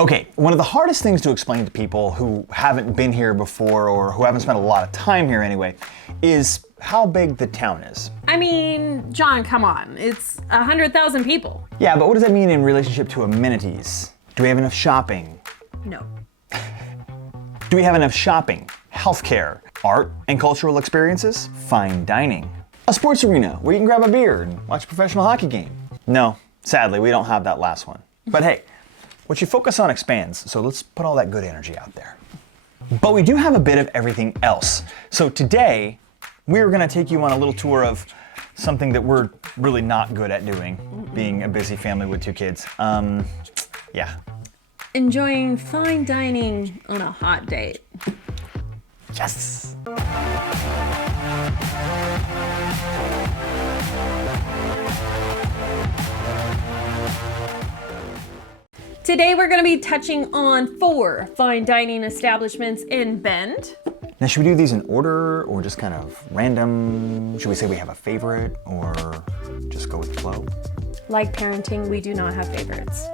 Okay, one of the hardest things to explain to people who haven't been here before or who haven't spent a lot of time here anyway is how big the town is. I mean, John, come on. It's 100,000 people. Yeah, but what does that mean in relationship to amenities? Do we have enough shopping? No. Do we have enough shopping, healthcare, art and cultural experiences, fine dining, a sports arena where you can grab a beer and watch a professional hockey game? No, sadly, we don't have that last one. But hey, what you focus on expands, so let's put all that good energy out there. But we do have a bit of everything else. So today, we're gonna take you on a little tour of something that we're really not good at doing, being a busy family with 2 kids. Yeah. Enjoying fine dining on a hot date. Yes. Today we're going to be touching on 4 fine dining establishments in Bend. Now, should we do these in order or just kind of random? Should we say we have a favorite or just go with the flow? Like parenting, we do not have favorites.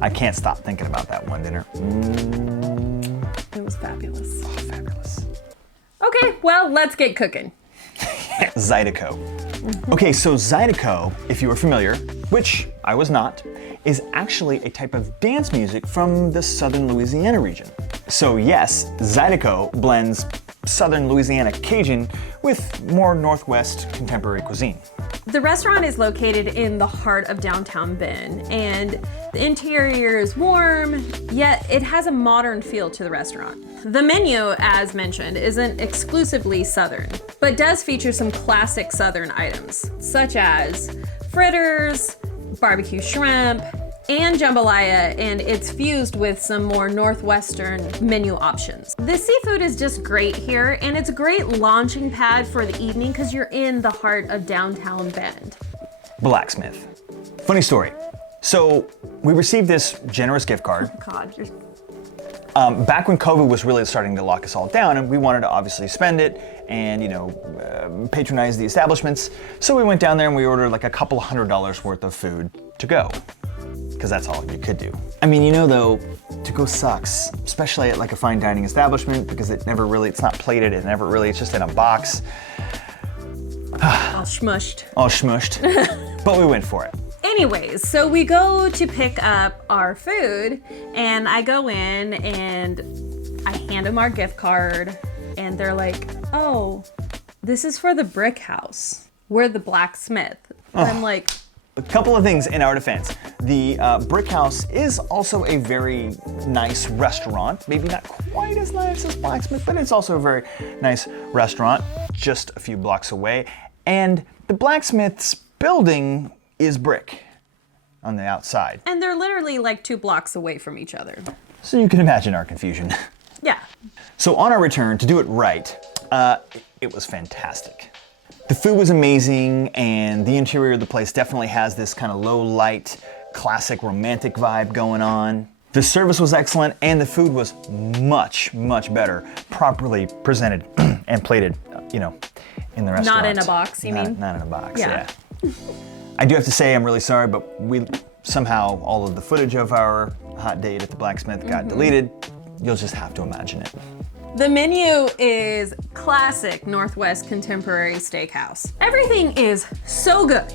I can't stop thinking about that one dinner. It was fabulous. Oh, fabulous. Okay, well, let's get cooking. Zydeco. Okay, so Zydeco, if you are familiar, which I was not, is actually a type of dance music from the southern Louisiana region. So yes, Zydeco blends southern Louisiana Cajun with more Northwest contemporary cuisine. The restaurant is located in the heart of downtown Bend, and the interior is warm, yet it has a modern feel to the restaurant. The menu, as mentioned, isn't exclusively Southern, but does feature some classic Southern items, such as fritters, barbecue shrimp, and jambalaya, and it's fused with some more Northwestern menu options. The seafood is just great here, and it's a great launching pad for the evening because you're in the heart of downtown Bend. Blacksmith. Funny story. So we received this generous gift card God, you're... back when COVID was really starting to lock us all down, and we wanted to obviously spend it and, patronize the establishments. So we went down there and we ordered like a couple $100 worth of food to go, because that's all you could do. I mean, though, to go sucks, especially at like a fine dining establishment, because it's not plated, it's just in a box. all smushed. All smushed, but we went for it. Anyways, so we go to pick up our food, and I go in and I hand them our gift card, and they're like, oh, this is for the brick house. We're the blacksmith. And I'm like... A couple of things in our defense. The Brick House is also a very nice restaurant. Maybe not quite as nice as Blacksmith, but it's also a very nice restaurant just a few blocks away. And the Blacksmith's building is brick on the outside. And they're literally like 2 blocks away from each other. So you can imagine our confusion. Yeah. So on our return, to do it right, it was fantastic. The food was amazing, and the interior of the place definitely has this kind of low light, classic romantic vibe going on. The service was excellent, and the food was much, much better, properly presented and plated, in the restaurant. Not in a box, you mean? Not in a box, yeah. I do have to say I'm really sorry, but somehow all of the footage of our hot date at the Blacksmith got deleted. You'll just have to imagine it. The menu is classic Northwest contemporary steakhouse. Everything is so good,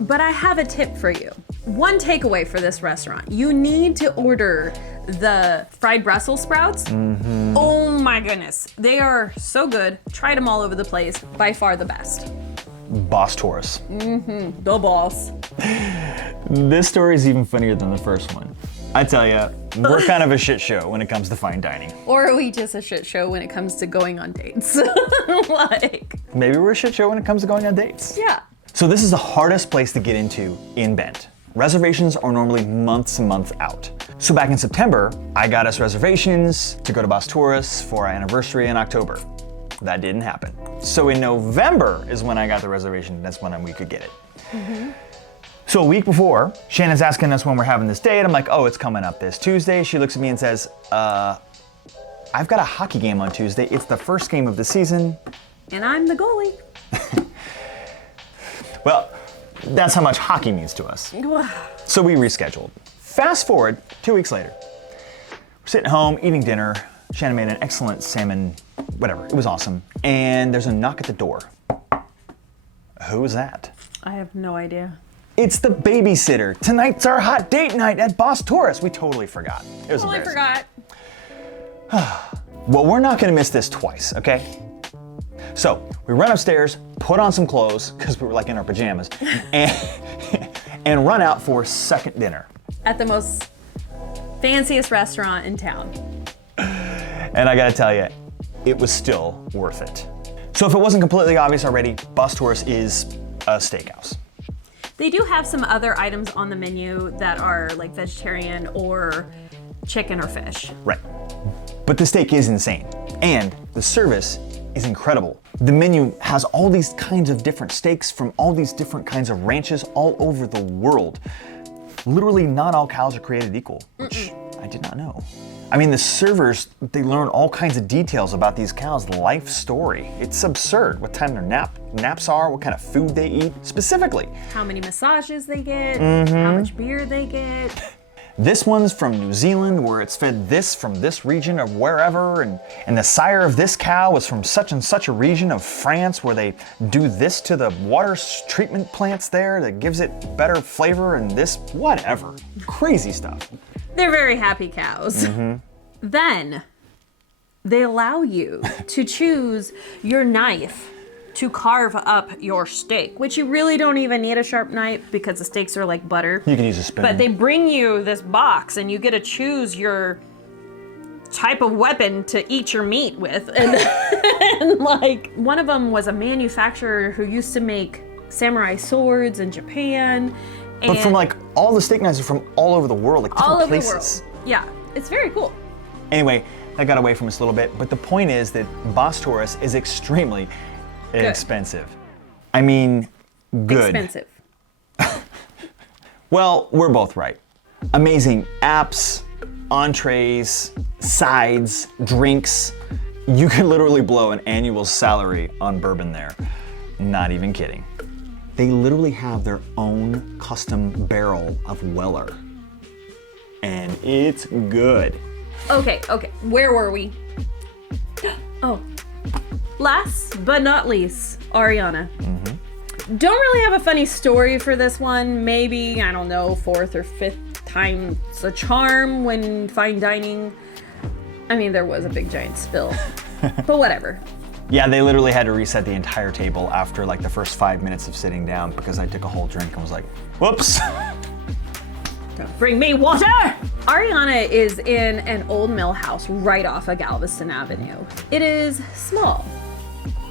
but I have a tip for you. One takeaway for this restaurant, you need to order the fried Brussels sprouts. Oh my goodness, they are so good. Tried them all over the place, by far the best. Boss Taurus. The boss. This story is even funnier than the first one. I tell ya, we're kind of a shit show when it comes to fine dining. Or are we just a shit show when it comes to going on dates? Maybe we're a shit show when it comes to going on dates. Yeah. So this is the hardest place to get into in Bend. Reservations are normally months and months out. So back in September, I got us reservations to go to Boss Taurus for our anniversary in October. That didn't happen. So in November is when I got the reservation. That's when we could get it. So a week before, Shannon's asking us when we're having this date. I'm like, oh, it's coming up this Tuesday. She looks at me and says, I've got a hockey game on Tuesday. It's the first game of the season. And I'm the goalie. Well, that's how much hockey means to us. So we rescheduled. Fast forward 2 weeks later. We're sitting home, eating dinner. Shannon made an excellent salmon, whatever, it was awesome. And there's a knock at the door. Who is that? I have no idea. It's the babysitter. Tonight's our hot date night at Boss Taurus. We totally forgot. It was Totally embarrassing. forgot. Well, we're not gonna miss this twice, okay? So we run upstairs, put on some clothes, because we were like in our pajamas, and run out for second dinner. At the most fanciest restaurant in town. And I gotta tell you, it was still worth it. So if it wasn't completely obvious already, Boss Taurus is a steakhouse. They do have some other items on the menu that are like vegetarian or chicken or fish. Right. But the steak is insane. And the service is incredible. The menu has all these kinds of different steaks from all these different kinds of ranches all over the world. Literally not all cows are created equal, which I did not know. I mean, the servers, they learn all kinds of details about these cows' life story. It's absurd what time their naps are, what kind of food they eat, specifically. How many massages they get, how much beer they get. This one's from New Zealand, where it's fed this from this region of wherever, and the sire of this cow is from such and such a region of France, where they do this to the water treatment plants there that gives it better flavor and this, whatever. Crazy stuff. They're very happy cows. Then they allow you to choose your knife to carve up your steak, which you really don't even need a sharp knife because the steaks are like butter. You can use a spoon. But they bring you this box and you get to choose your type of weapon to eat your meat with. And like one of them was a manufacturer who used to make samurai swords in Japan. But from like all the steak knives are from all over the world, like different all over places. the world. Yeah, it's very cool. Anyway, that got away from us a little bit, but the point is that Boss Taurus is extremely expensive. I mean, good. Expensive. Well, we're both right. Amazing apps, entrees, sides, drinks. You can literally blow an annual salary on bourbon there. Not even kidding. They literally have their own custom barrel of Weller. And it's good. Okay, where were we? Oh, last but not least, Ariana. Don't really have a funny story for this one. Maybe, I don't know, 4th or 5th time's a charm when fine dining. I mean, there was a big giant spill, but whatever. Yeah, they literally had to reset the entire table after like the first 5 minutes of sitting down because I took a whole drink and was like, whoops. Bring me water! Ariana is in an old mill house right off of Galveston Avenue. It is small,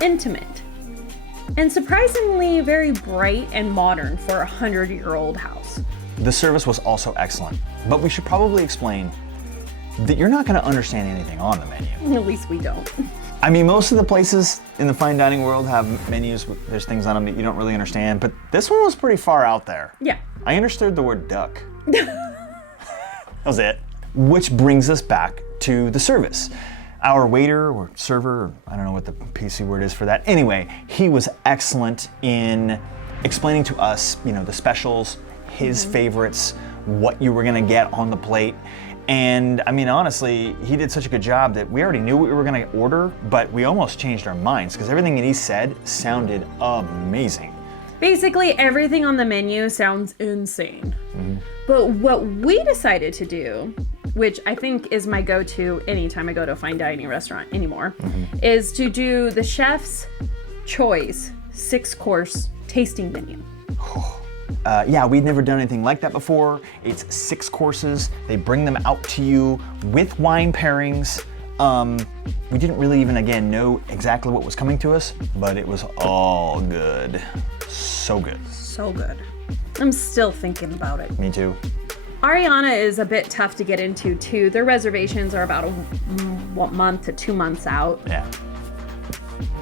intimate, and surprisingly very bright and modern for a 100-year-old house. The service was also excellent, but we should probably explain that you're not gonna understand anything on the menu. At least we don't. I mean, most of the places in the fine dining world have menus, there's things on them that you don't really understand, but this one was pretty far out there. Yeah. I understood the word duck. That was it. Which brings us back to the service. Our waiter or server, I don't know what the PC word is for that. Anyway, he was excellent in explaining to us, the specials, his favorites, what you were gonna get on the plate. And I mean, honestly, he did such a good job that we already knew what we were gonna order, but we almost changed our minds because everything that he said sounded amazing. Basically, everything on the menu sounds insane. But what we decided to do, which I think is my go-to anytime I go to a fine dining restaurant anymore, is to do the chef's choice 6-course tasting menu. Yeah, we'd never done anything like that before. It's 6 courses. They bring them out to you with wine pairings. We didn't really even, again, know exactly what was coming to us, but it was all good. So good. So good. I'm still thinking about it. Me too. Ariana is a bit tough to get into too. Their reservations are about a month to 2 months out. Yeah.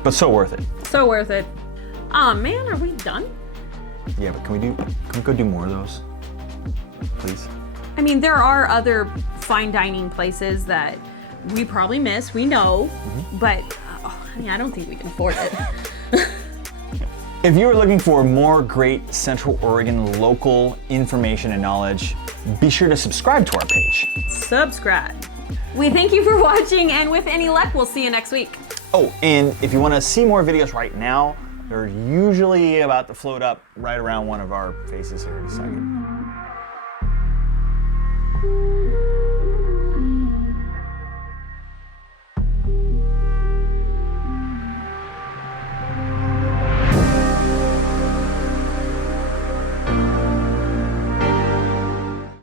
But so worth it. So worth it. Oh man, are we done? Yeah, but can we go do more of those? Please? I mean, there are other fine dining places that we probably miss, we know, but I don't think we can afford it. If you are looking for more great Central Oregon local information and knowledge, Be sure to subscribe to our page. Subscribe. We thank you for watching, and with any luck, we'll see you next week. Oh, and if you want to see more videos right now, they're usually about to float up right around one of our faces here in a second.